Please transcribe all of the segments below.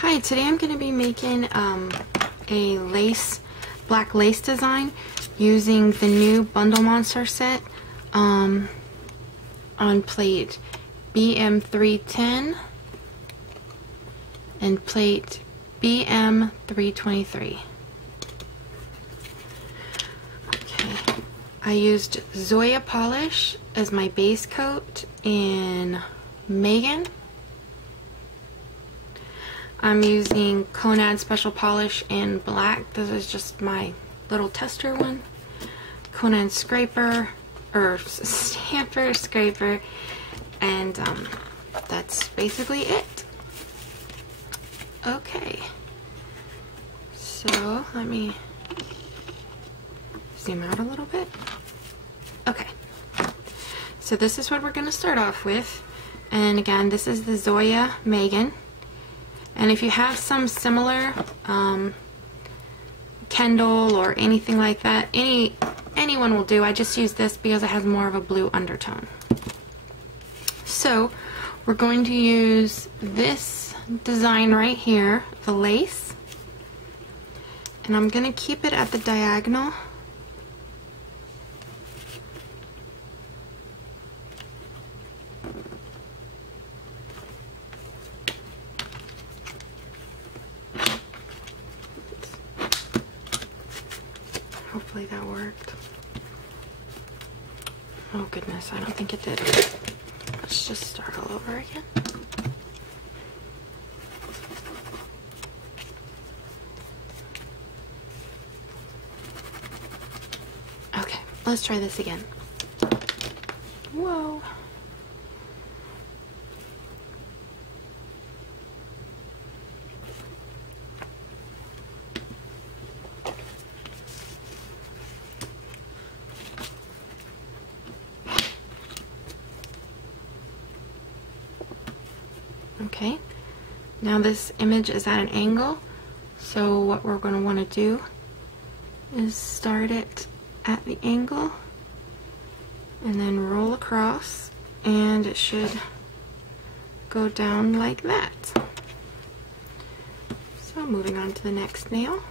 Hi, today I'm going to be making a black lace design using the new Bundle Monster set on plate BM310 and plate BM323. Okay, I used Zoya polish as my base coat in Megan. I'm using Konad Special Polish in black. This is just my little tester one. Konad scraper, or stamper, scraper, and that's basically it. Okay, so let me zoom out a little bit. Okay, so this is what we're going to start off with, and again, this is the Zoya Megan. And if you have some similar Kendall or anything like that, anyone will do. I just use this because it has more of a blue undertone. So we're going to use this design right here, the lace, and I'm going to keep it at the diagonal. Hopefully that worked. Oh goodness, I don't think it did. Let's just start all over again. Okay, let's try this again. Whoa. Okay, now this image is at an angle, so what we're going to want to do is start it at the angle and then roll across, and it should go down like that. So moving on to the next nail.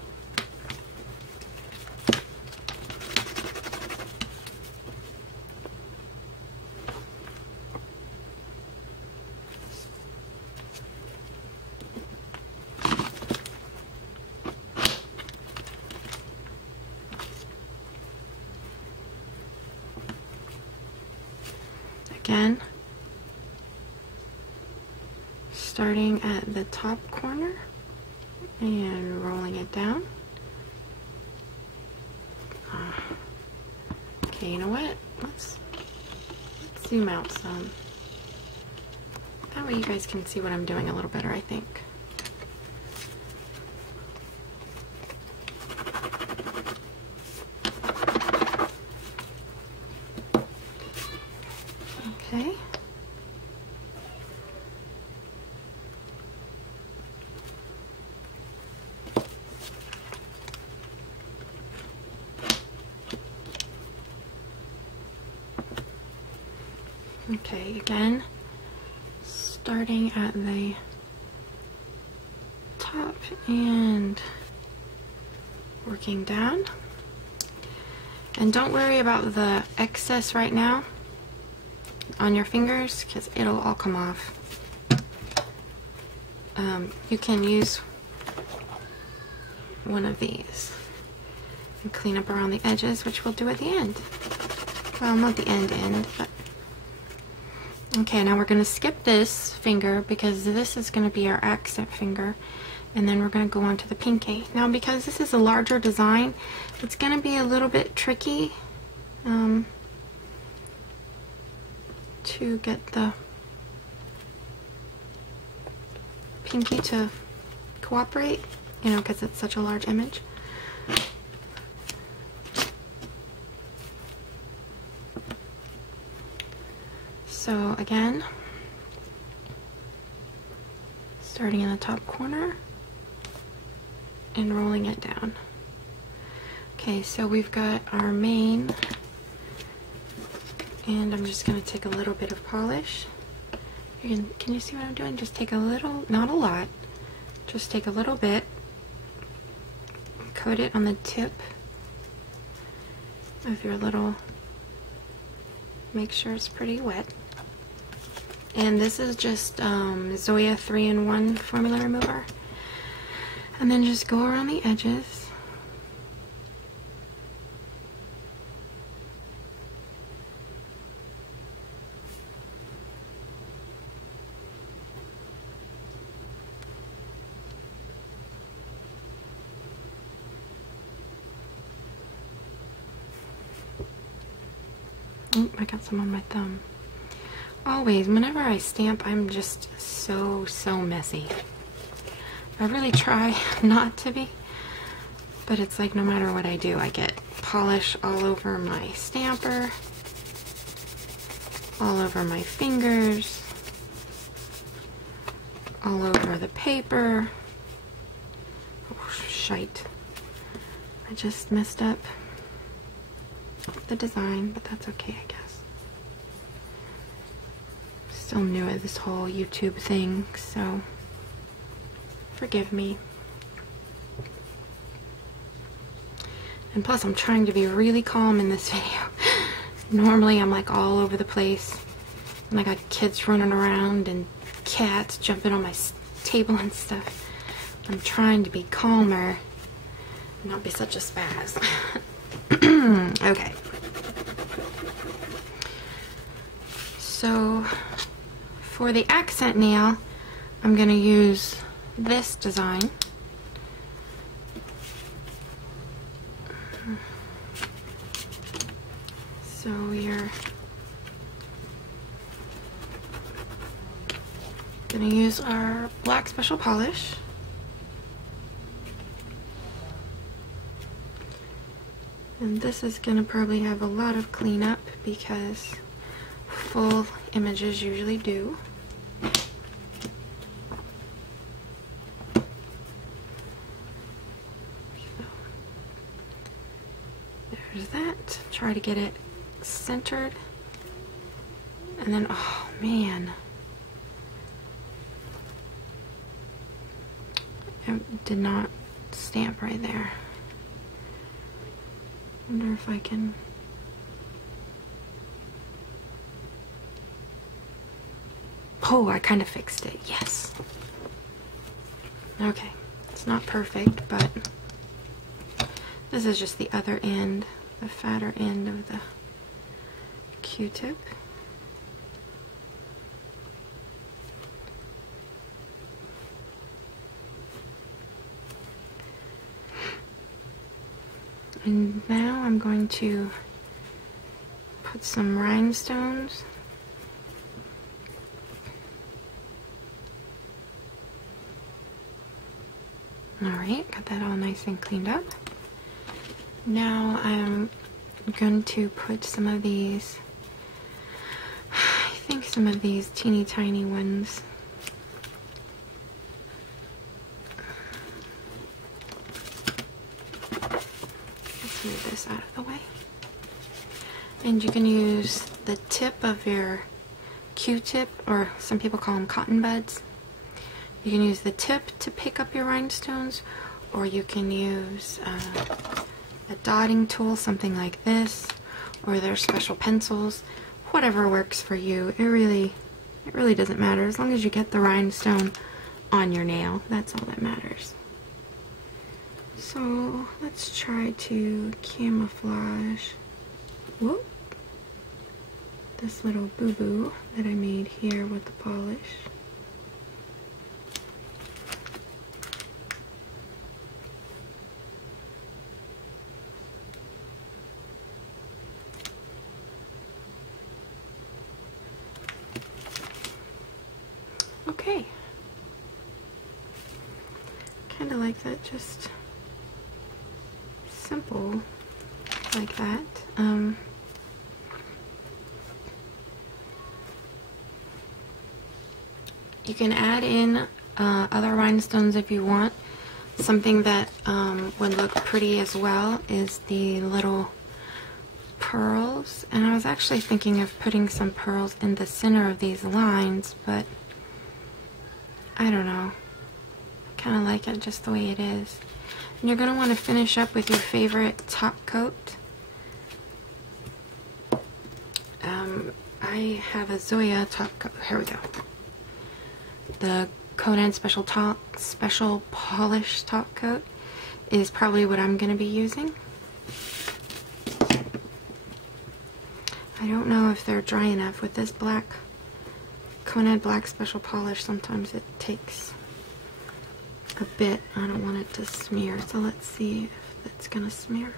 Again, starting at the top corner and rolling it down. Okay, you know what? Let's zoom out some. That way you guys can see what I'm doing a little better, I think. Okay. Okay, again, starting at the top and working down. And don't worry about the excess right now on your fingers, because it'll all come off. You can use one of these and clean up around the edges, which we'll do at the end. Well, not the end, but okay, now we're going to skip this finger because this is going to be our accent finger, and then we're going to go on to the pinky. Now, because this is a larger design, it's going to be a little bit tricky to get the pinky to cooperate, you know, because it's such a large image. So again, starting in the top corner and rolling it down. Okay, so we've got our main, and I'm just going to take a little bit of polish. Can you see what I'm doing? Just take a little, not a lot, just take a little bit, coat it on the tip of your little, make sure it's pretty wet. And this is just Zoya 3-in-1 formula remover. And then just go around the edges. Oh, I got some on my thumb. Always, whenever I stamp, I'm just so messy. I really try not to be, but it's like no matter what I do, I get polish all over my stamper, all over my fingers, all over the paper. Oh, shite. I just messed up the design, but that's okay, I guess. Still new at this whole YouTube thing, so forgive me. And plus, I'm trying to be really calm in this video. Normally, I'm like all over the place, and I got kids running around and cats jumping on my table and stuff. I'm trying to be calmer and not be such a spaz. Okay. So for the accent nail, I'm going to use this design. So we're going to use our black special polish. And this is going to probably have a lot of cleanup because full images usually do. So, there's that. Try to get it centered. And then, oh man. It did not stamp right there. Wonder if I can. Oh, I kind of fixed it. Yes. Okay. It's not perfect, but this is just the other end, the fatter end of the Q-tip. And now I'm going to put some rhinestones. Alright, got that all nice and cleaned up. Now I'm going to put some of these, I think some of these teeny tiny ones. Move this out of the way. And you can use the tip of your Q-tip, or some people call them cotton buds. You can use the tip to pick up your rhinestones, or you can use a dotting tool, something like this, or there's special pencils. Whatever works for you. It really doesn't matter as long as you get the rhinestone on your nail. That's all that matters. So let's try to camouflage this little boo-boo that I made here with the polish. Okay. Kind of like that, just simple like that. You can add in other rhinestones if you want. Something that would look pretty as well is the little pearls. And I was actually thinking of putting some pearls in the center of these lines, but I don't know. kind of like it just the way it is. And you're going to want to finish up with your favorite top coat. I have a Zoya top coat. Here we go. The Conan Special Polish top coat is probably what I'm going to be using. I don't know if they're dry enough with this black Conan Black Special Polish. Sometimes it takes a bit. I don't want it to smear, so let's see if it's going to smear.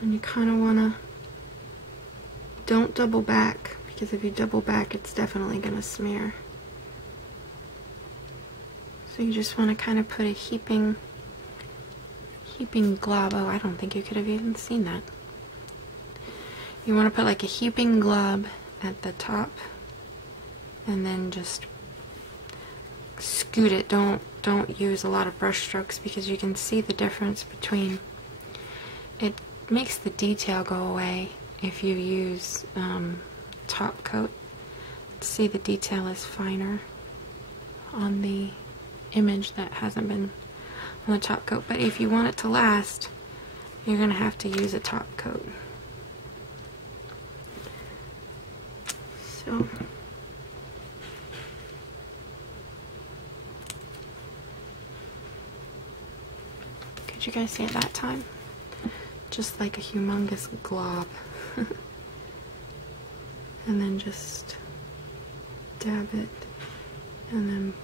And you kind of want to, don't double back, because if you double back, it's definitely going to smear. So you just want to kind of put a heaping glob. Oh, I don't think you could have even seen that. You want to put like a heaping glob at the top, and then just scoot it. Don't use a lot of brush strokes, because you can see the difference between it. Makes the detail go away if you use top coat. See, the detail is finer on the image that hasn't been on the top coat, but if you want it to last, you're gonna have to use a top coat. So could you guys see it that time? Just like a humongous glob. And then just dab it and then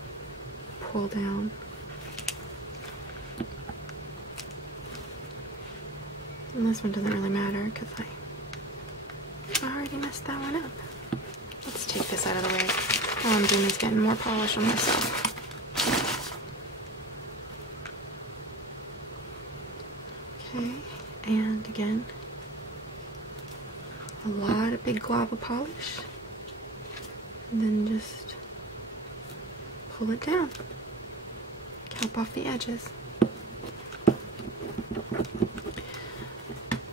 pull down. And this one doesn't really matter because I already messed that one up. Let's take this out of the way. All I'm doing is getting more polish on myself. Okay. And again, a lot of big glob of polish, and then just pull it down, cap off the edges.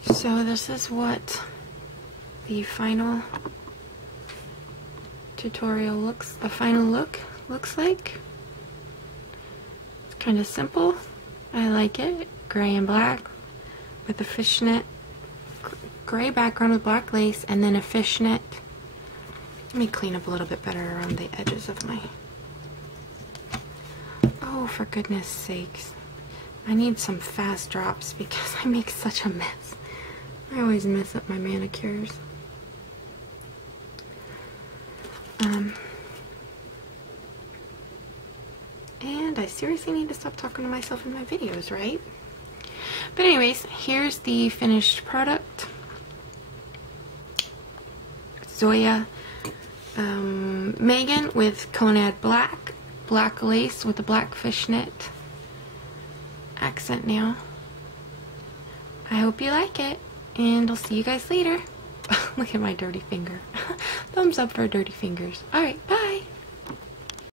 So this is what the final the final look looks like. It's kind of simple. I like it. Gray and black with a fishnet, gray background with black lace, and then a fishnet. Let me clean up a little bit better around the edges of my... Oh, for goodness sakes. I need some fast drops because I make such a mess. I always mess up my manicures. And I seriously need to stop talking to myself in my videos, right? But anyways, here's the finished product. Zoya Megan with Conan black lace with a black fishnet accent nail. I hope you like it, and I'll see you guys later. Look at my dirty finger. Thumbs up for dirty fingers. Alright, bye.